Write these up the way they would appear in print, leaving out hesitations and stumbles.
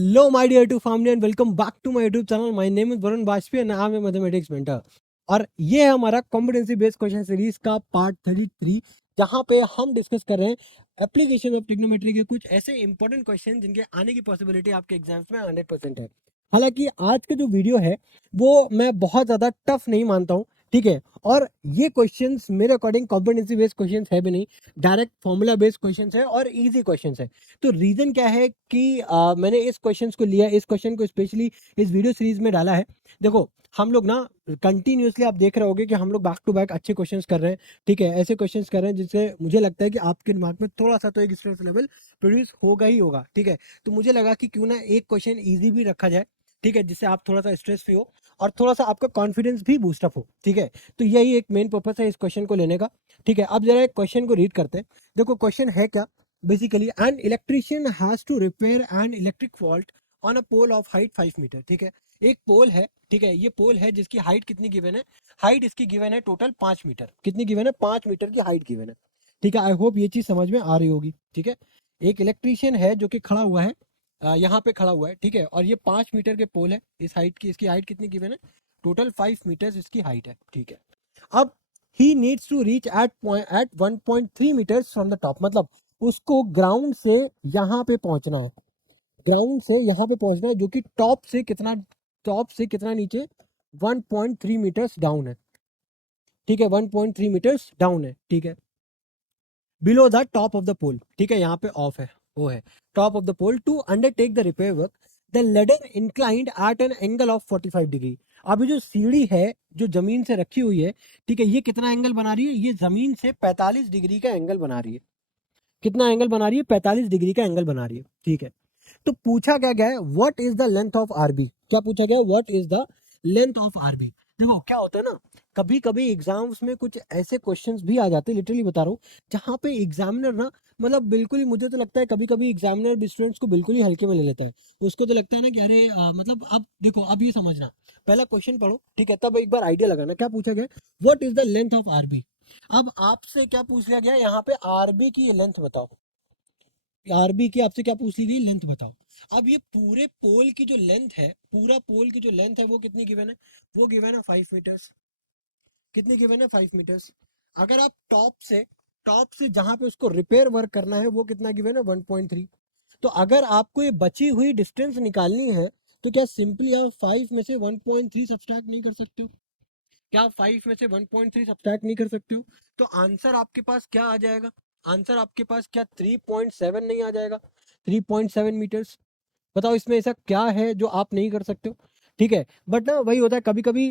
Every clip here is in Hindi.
Hello, my dear to family and welcome back to my YouTube channel. My name is Varun Bajpayee and I am a mathematics mentor. और ये है हमारा कॉम्पिटेंसी बेस्ड क्वेश्चन सीरीज का पार्ट 33, जहाँ पे हम डिस्कस कर रहे हैं एप्लीकेशन ऑफ ट्रिग्नोमेट्री के कुछ ऐसे इंपॉर्टेंट क्वेश्चन जिनके आने की पॉसिबिलिटी आपके एग्जाम्स में 100% है। हालांकि आज का जो वीडियो है वो मैं बहुत ज़्यादा टफ नहीं मानता हूँ, ठीक है। और ये क्वेश्चंस मेरे अकॉर्डिंग कॉम्पिटेंसी बेस्ड क्वेश्चंस है भी नहीं, डायरेक्ट फॉर्मूला बेस्ड क्वेश्चंस है और इजी क्वेश्चंस है। तो रीज़न क्या है कि मैंने इस क्वेश्चंस को लिया, इस क्वेश्चन को स्पेशली इस वीडियो सीरीज में डाला है। देखो, हम लोग ना कंटिन्यूसली आप देख रहे होगे कि हम लोग बैक टू बैक अच्छे क्वेश्चंस कर रहे हैं, ठीक है। ऐसे क्वेश्चंस कर रहे हैं जिससे मुझे लगता है कि आपके दिमाग में थोड़ा सा तो एक स्ट्रेस लेवल प्रोड्यूस होगा ही होगा, ठीक है। तो मुझे लगा कि क्यों ना एक क्वेश्चन ईजी भी रखा जाए, ठीक है, जिससे आप थोड़ा सा स्ट्रेस फ्री हो और थोड़ा सा आपका कॉन्फिडेंस भी बूस्टअप हो, ठीक है। तो यही एक मेन पर्पस है इस क्वेश्चन को लेने का, ठीक है। अब जरा एक क्वेश्चन को रीड करते हैं। देखो क्वेश्चन है क्या, basically an electrician has to repair an electric fault on a pole of height 5 meter, ठीक है। एक पोल है, ठीक है, ये पोल है जिसकी हाइट कितनी गिवन है, हाइट इसकी गिवन है टोटल 5 मीटर। कितनी गिवन है? 5 मीटर की हाइट गिवन है, ठीक है। आई होप ये चीज समझ में आ रही होगी, ठीक है। एक इलेक्ट्रिशियन है जो कि खड़ा हुआ है, यहाँ पे खड़ा हुआ है, ठीक है। और ये 5 मीटर के पोल है, इस हाइट की, इसकी हाइट कितनी गिवन है? टोटल 5 मीटर इसकी हाइट है, ठीक है। अब he needs to reach at 1.3 meters from the top, मतलब उसको ग्राउंड से यहाँ पे पहुंचना है, ग्राउंड से यहाँ पे पहुंचना है, जो कि टॉप से कितना नीचे? 1.3 मीटर्स डाउन है, ठीक है। 1.3 मीटर्स डाउन है, ठीक है, below the top of the pole, ठीक है। यहाँ पे ऑफ है, वो है top of the pole. To undertake the repair work the ladder inclined at an angle of 45 degree. अभी जो सीढ़ी है जो जमीन से रखी हुई है, ठीक है, ये कितना एंगल बना रही है? ये जमीन से 45 डिग्री का एंगल बना रही है। कितना एंगल बना रही है? 45 डिग्री का एंगल बना रही है, ठीक है। तो पूछा क्या गया है? What is the length of RB? क्या पूछा गया? What is the length of RB? देखो क्या होता है ना, कभी कभी एग्जाम्स में कुछ ऐसे क्वेश्चंस भी आ जाते हैं, लिटरली बता रहा हूँ, जहाँ पे एग्जामिनर ना, मतलब बिल्कुल ही, मुझे तो लगता है कभी कभी एग्जामिनर स्टूडेंट्स को बिल्कुल ही हल्के में ले लेता है। उसको तो लगता है ना कि अरे मतलब अब देखो, अब ये समझना, पहला क्वेश्चन पढ़ो, ठीक है, तब एक बार आइडिया लगाना क्या पूछा गया। What is the length of RB? अब आपसे क्या पूछ लिया गया यहाँ पे? आरबी की लेंथ बताओ। आरबी की आपसे क्या पूछ ली गई? लेंथ बताओ। अब ये पूरे पोल की जो लेंथ है, पूरा पोल की जो लेंथ है वो कितनी गिवन है? वो गिवन है 5 मीटर्स। कितनी गिवन है? 5 मीटर्स। अगर आप टॉप से जहां पे उसको रिपेयर वर्क करना है वो कितना गिवन है? 1.3। तो अगर आपको ये बची हुई डिस्टेंस निकालनी है, तो क्या सिंपली आप 5 में से 1.3 सब्ट्रैक्ट नहीं कर सकते हो? क्या आप 5 में से 1.3 सब्ट्रैक्ट नहीं कर सकते हो? तो आंसर आपके पास क्या आ जाएगा? आंसर आपके पास क्या 3.7 नहीं आ जाएगा? 3.7 मीटर्स। बताओ इसमें ऐसा क्या है जो आप नहीं कर सकते हो, ठीक है। बट ना वही होता है, कभी कभी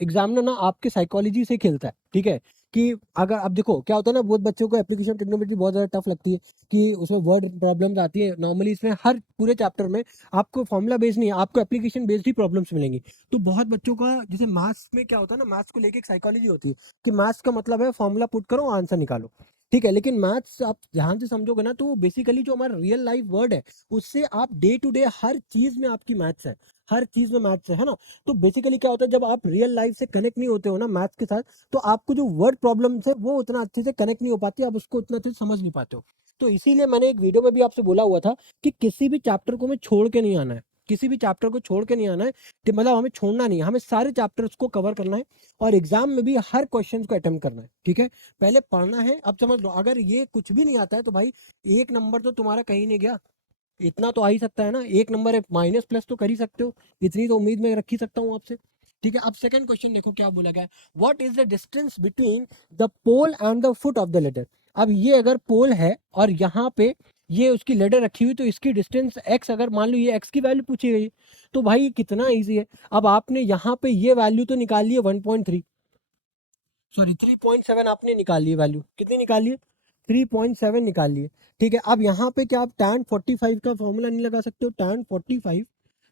एग्जामिनर ना आपके साइकोलॉजी से खेलता है, ठीक है। कि अगर आप देखो क्या होता है ना, बहुत बच्चों को एप्लीकेशन ट्रिग्नोमेट्री बहुत ज़्यादा टफ लगती है, कि उसमें वर्ड प्रॉब्लम्स आती है। नॉर्मली इसमें हर पूरे चैप्टर में आपको फॉर्मूला बेस्ड नहीं है, आपको एप्लीकेशन बेस्ड ही प्रॉब्लम्स मिलेंगी। तो बहुत बच्चों का, जैसे मैथ्स में क्या होता है ना, मैथ्स को लेके एक साइकोलॉजी होती है कि मैथ्स का मतलब है फॉर्मूला पुट करो आंसर निकालो, ठीक है। लेकिन मैथ्स आप ध्यान से समझोगे ना, तो बेसिकली जो हमारा रियल लाइफ वर्ड है, उससे आप डे टू डे हर चीज में आपकी मैथ्स है, हर चीज में मैथ्स है ना। तो बेसिकली क्या होता है, जब आप रियल लाइफ से कनेक्ट नहीं होते हो ना मैथ्स के साथ, तो आपको जो वर्ड प्रॉब्लम्स है वो उतना अच्छे से कनेक्ट नहीं हो पाती, आप उसको उतना अच्छे से समझ नहीं पाते हो। तो इसीलिए मैंने एक वीडियो में भी आपसे बोला हुआ था कि किसी भी चैप्टर को हमें छोड़ के नहीं आना है, किसी भी चैप्टर को छोड़ के नहीं आना है। तो मतलब हमें छोड़ना नहीं है, हमें सारे चैप्टर्स को कवर करना है और एग्जाम में भी हर क्वेश्चन को अटेम्प्ट करना है, ठीक है। पहले पढ़ना है। अब समझ लो, अगर ये कुछ भी नहीं आता है तो भाई एक नंबर तो तुम्हारा कहीं नहीं गया, इतना तो आ ही सकता है ना, एक नंबर है, माइनस प्लस तो कर ही सकते हो, इतनी तो उम्मीद मैं रख ही सकता हूँ आपसे, ठीक है। अब सेकंड क्वेश्चन देखो क्या बोला गया है। What is the distance between the pole and the foot of the ladder? अब ये अगर पोल है और यहाँ पे ये उसकी लेडर रखी हुई, तो इसकी डिस्टेंस एक्स, अगर मान लो ये एक्स की वैल्यू पूछी गई, तो भाई कितना ईजी है। अब आपने यहाँ पे ये वैल्यू तो निकाल ली है 1.3, सॉरी 3.7 आपने निकाल ली, वैल्यू कितनी निकाल ली? 3.7 निकाल लिए, ठीक है। अब यहाँ पे क्या आप tan 45 का फॉर्मूला नहीं लगा सकते हो? tan 45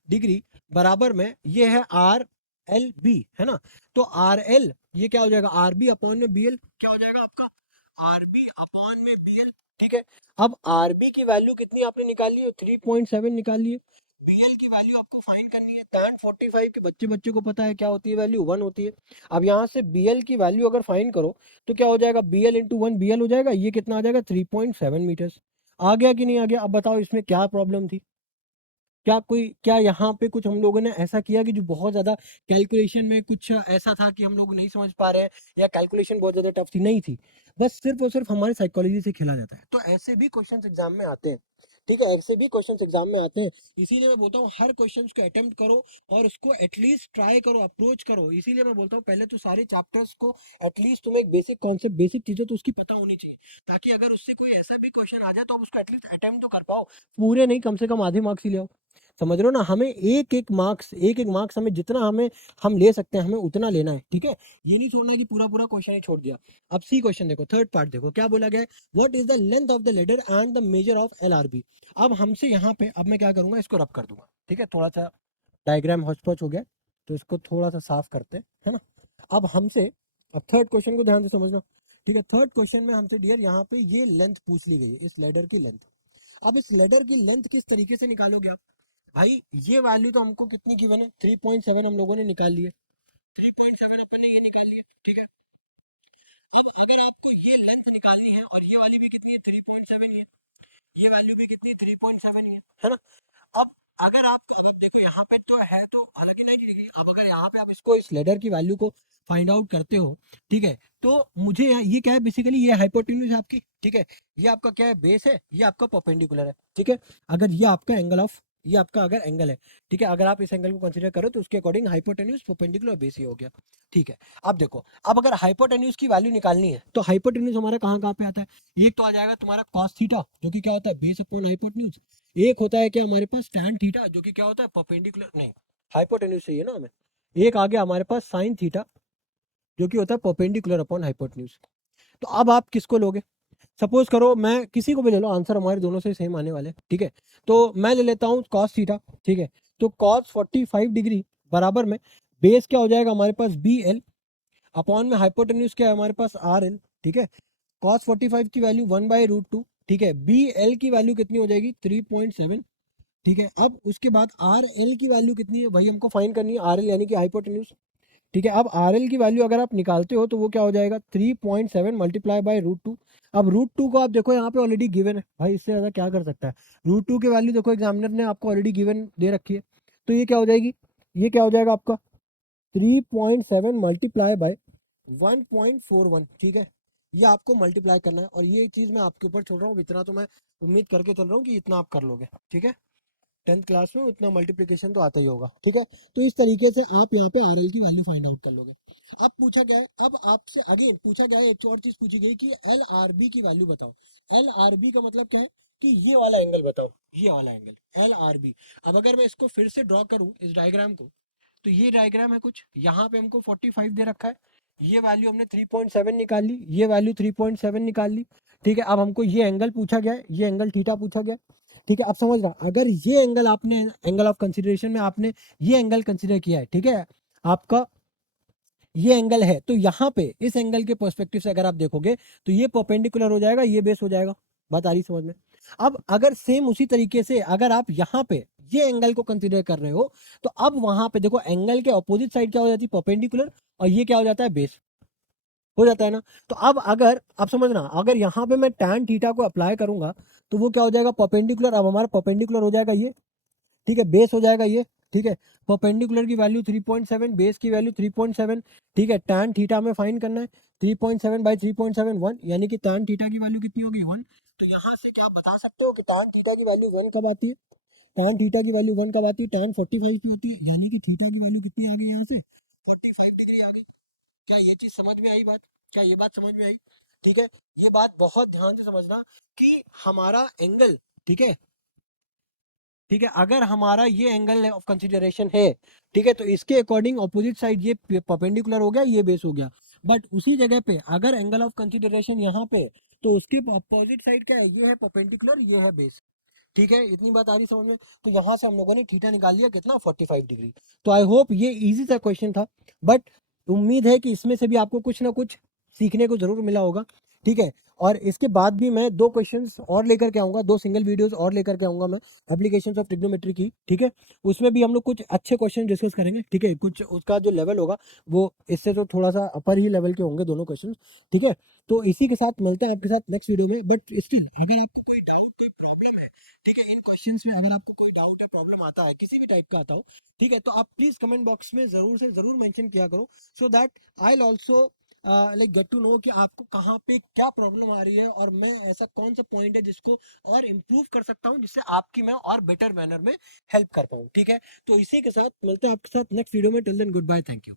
डिग्री बराबर में ये है आर एल बी, है ना। तो आर एल ये क्या हो जाएगा? आर बी अपॉन में बी एल, क्या हो जाएगा आपका? आर बी अपॉन में बी एल, ठीक है। अब आर बी की वैल्यू कितनी आपने निकाली है? 3.7 निकाल लिए। बी एल की वैल्यू आपको फाइंड करनी है। tan 45 के बच्चे बच्चे को पता है क्या होती है वैल्यू? 1 होती है। अब यहाँ से बी एल की वैल्यू अगर फाइंड करो तो क्या हो जाएगा? B L into 1 B L हो जाएगा, ये कितना आ जाएगा? 3.7 मीटर्स। आ गया कि नहीं आ गया? अब बताओ इसमें क्या प्रॉब्लम थी? क्या यहाँ पे कुछ हम लोगों ने ऐसा किया कि जो बहुत ज्यादा कैलकुलेशन में कुछ ऐसा था कि हम लोग नहीं समझ पा रहे हैं, या कैलकुलेशन बहुत ज्यादा टफ थी? नहीं थी, बस सिर्फ और सिर्फ हमारे साइकोलॉजी से खेला जाता है। तो ऐसे भी क्वेश्चंस एग्जाम में आते हैं, ठीक है, ऐसे भी क्वेश्चंस एग्जाम में आते हैं। इसीलिए मैं बोलता हूँ हर क्वेश्चंस को अटेम्प्ट करो और उसको एटलीस्ट ट्राई करो, अप्रोच करो। इसीलिए मैं बोलता हूँ पहले तो सारे चैप्टर्स को एटलीस्ट तुम्हें एक बेसिक कॉन्सेप्ट, बेसिक चीजें तो उसकी पता होनी चाहिए, ताकि अगर उससे कोई ऐसा भी क्वेश्चन आ जाए तो आप उसको एटलीस्ट अटेम्प्ट तो कर पाओ। पूरे नहीं, कम से कम आधे मार्क्स ही ले आओ। समझ रहे हो ना? हमें एक एक मार्क्स हमें जितना हम ले सकते हैं, हमें उतना लेना है, ठीक है? ये नहीं छोड़ना कि पूरा पूरा क्वेश्चन ही छोड़ दिया। अब सी क्वेश्चन देखो, थर्ड पार्ट देखो क्या बोला गया है। What is the length of the ladder and the measure of LRB. अब हमसे यहाँ पे, अब मैं क्या करूंगा, इसको रब कर दूंगा, ठीक है? थोड़ा सा डायग्राम हौच-पौच हो गया, तो इसको थोड़ा सा साफ करते हैं, है ना? अब हमसे, अब थर्ड क्वेश्चन को ध्यान से समझना, ठीक है? थर्ड क्वेश्चन में हमसे डियर यहाँ पे ये लेंथ पूछ ली गई है, इस लेडर की लेंथ। अब इस लेडर की लेंथ किस तरीके से निकालोगे आप? भाई ये वैल्यू तो हमको कितनी गिवन है, 3.7 हम लोगों ने निकाल लिए, 3.7 अपन ने ये निकाल लिया, ठीक है? अब अगर आपको ये लेंथ निकालनी है, और ये वाली भी कितनी है, 3.7 ही है, ये वैल्यू भी कितनी है, 3.7 ही है ना? अब अगर आप, अगर देखो यहाँ पे तो है, तो हालांकि नहीं दिखेगी। अब अगर यहाँ पे आप इसको, इस लेडर की वैल्यू को फाइंड आउट करते हो, ठीक है, तो मुझे ये क्या है, बेसिकली ये हाइपोटेन्यूज है आपकी, ठीक है? ये आपका क्या है, बेस है, ये आपका परपेंडिकुलर है, ठीक है? अगर ये आपका एंगल ऑफ, ये आपका अगर एंगल है, ठीक है, अगर आप इस एंगल को कंसीडर करो तो उसके अकॉर्डिंग हाइपोटेन्यूज परपेंडिकुलर बेस ही हो गया, ठीक है? अब देखो, अब अगर हाइपोटेन्यूज की वैल्यू निकालनी है तो हाइपोटेन्यूज हमारा कहाँ कहाँ पे आता है? एक तो आ जाएगा तुम्हारा कॉस थीटा, जो कि क्या होता है, बेस अपॉन हाइपोटेन्यूज। एक होता है क्या हमारे पास, tan थीटा, जो कि क्या होता है, परपेंडिकुलर, नहीं, हाइपोटेन्यूज चाहिए ना हमें। एक आ गया हमारे पास sin थीटा, जो कि होता है परपेंडिकुलर अपॉन हाइपोटेन्यूज। तो अब आप किसको लोगे? सपोज करो, मैं किसी को भी ले लो, आंसर हमारे दोनों से सेम आने वाले, ठीक है? तो मैं ले लेता हूँ cos थीटा, ठीक है? तो cos 45 डिग्री बराबर में बेस क्या हो जाएगा हमारे पास, बी एल, अपॉन में हाइपोटेन्यूज क्या है हमारे पास, आर एल, ठीक है? cos 45 की वैल्यू 1/√2, ठीक है? बी एल की वैल्यू कितनी हो जाएगी, 3.7, ठीक है? अब उसके बाद आर एल की वैल्यू कितनी है भाई, हमको फाइंड करनी है, आर एल यानी कि हाइपोटेन्यूज, ठीक है? अब आर एल की वैल्यू अगर आप निकालते हो तो वो क्या हो जाएगा, 3.7 मल्टीप्लाई बाय √2। अब √2 को आप देखो यहाँ पे ऑलरेडी गिवन है भाई, इससे ज़्यादा क्या कर सकता है? √2 की वैल्यू देखो एग्जामिनर ने आपको ऑलरेडी गिवन दे रखी है, तो ये क्या हो जाएगी, ये क्या हो जाएगा आपका 3.7 मल्टीप्लाई बाय 1.41, ठीक है? ये आपको मल्टीप्लाई करना है, और ये चीज़ मैं आपके ऊपर छोड़ रहा हूँ, इतना तो मैं उम्मीद करके चल रहा हूँ कि इतना आप कर लोगे, ठीक है? 10th क्लास में इतना मल्टीप्लिकेशन तो आता ही होगा, ठीक है? तो इस तरीके से आप यहाँ पे आरएल की वैल्यू फाइंड आउट कर लोगे। अब पूछा गया है, अब आपसे अगेन पूछा गया है, एक और चीज पूछी गई कि एल आर बी की वैल्यू बताओ। एल आर बी का मतलब क्या है कि ये वाला एंगल बताओ, ये वाला एंगल एल आर बी। अब अगर मैं इसको फिर से ड्रॉ करूं इस डायग्राम को, तो ये डायग्राम है कुछ, यहाँ पे हमको 45 दे रखा है, ये वैल्यू हमने 3.7 निकाल ली, ये वैल्यू 3.7 निकाल ली, ठीक है? अब हमको ये एंगल पूछा गया है, ये एंगल थीटा पूछा गया है, ठीक है? अब समझ रहा, अगर ये एंगल आपने, एंगल ऑफ कंसिडरेशन में आपने ये एंगल कंसिडर किया है, ठीक है, आपका ये एंगल है, तो यहाँ पे इस एंगल के पर्सपेक्टिव से अगर आप देखोगे तो ये परपेंडिकुलर हो जाएगा, ये बेस हो जाएगा। बात आ रही समझ में? अब अगर सेम उसी तरीके से अगर आप यहाँ पे ये एंगल को कंसिडर कर रहे हो, तो अब वहां पे देखो एंगल के अपोजिट साइड क्या हो जाती है, परपेंडिकुलर, और ये क्या हो जाता है, बेस हो जाता है ना? तो अब अगर आप समझना, अगर यहाँ पे मैं tan थीटा को अप्लाई करूंगा तो वो क्या हो जाएगा, परपेंडिकुलर। अब हमारा परपेंडिकुलर हो जाएगा ये, ठीक है? बेस हो जाएगा ये, ठीक है? परपेंडिकुलर की वैल्यू 3.7, बेस की वैल्यू 3.7, ठीक है? tan थीटा में फाइंड करना है, 3.7 बाई 3.7 1, यानी कि tan थीटा की वैल्यू कितनी होगी, 1। तो यहाँ से क्या आप बता सकते हो कि tan थीटा की वैल्यू 1 कब आती है? tan थीटा की वैल्यू 1 कब आती है? tan 45 की होती है, यानी कि थीटा की वैल्यू कितनी आ गई यहाँ से, 45 डिग्री आ गई। क्या ये चीज समझ में आई बात? क्या ये बात समझ में आई? ठीक है? ये बात बहुत ध्यान से समझना कि हमारा एंगल, ठीक है, ठीक है, अगर हमारा ये एंगल ऑफ कंसिडरेशन है, ठीक है, तो इसके अकॉर्डिंग ऑपोजिट साइड ये परपेंडिकुलर हो गया, ये बेस हो गया। बट उसी जगह पे अगर एंगल ऑफ कंसिडरेशन यहाँ पे, तो उसके अपोजिट साइड क्या है, ये है परपेंडिकुलर, ये है बेस, ठीक है? इतनी बात आ रही समझ में? तो यहाँ से हम लोगों ने थीटा निकाल लिया कितना, 45 डिग्री। तो आई होप ये इजी सा क्वेश्चन था, बट उम्मीद है कि इसमें से भी आपको कुछ ना कुछ सीखने को जरूर मिला होगा, ठीक है? और इसके बाद भी मैं दो क्वेश्चंस और लेकर के आऊंगा, दो सिंगल वीडियोस और लेकर के आऊंगा मैं, एप्लीकेशंस ऑफ ट्रिग्नोमेट्री की, ठीक है? उसमें भी हम लोग कुछ अच्छे क्वेश्चन डिस्कस करेंगे, ठीक है? कुछ उसका जो लेवल होगा वो इससे तो थोड़ा सा अपर ही लेवल के होंगे दोनों क्वेश्चन, ठीक है? तो इसी के साथ मिलते हैं आपके साथ नेक्स्ट वीडियो में। बट स्टिल अगर आपको कोई डाउट, कोई प्रॉब्लम है, ठीक है, इन क्वेश्चंस में अगर आपको कोई डाउट है, प्रॉब्लम आता है, किसी भी टाइप का आता हो, ठीक है, तो आप प्लीज कमेंट बॉक्स में जरूर से जरूर मेंशन किया करो, so that I will also like get to know कि आपको कहाँ पे क्या प्रॉब्लम आ रही है, और मैं ऐसा कौन सा पॉइंट है जिसको और इम्प्रूव कर सकता हूँ, जिससे आपकी मैं और बेटर मैनर में हेल्प कर पाऊँ, ठीक है। तो इसी के साथ मिलते हैं आपके साथ नेक्स्ट वीडियो में, till then good bye, thank you.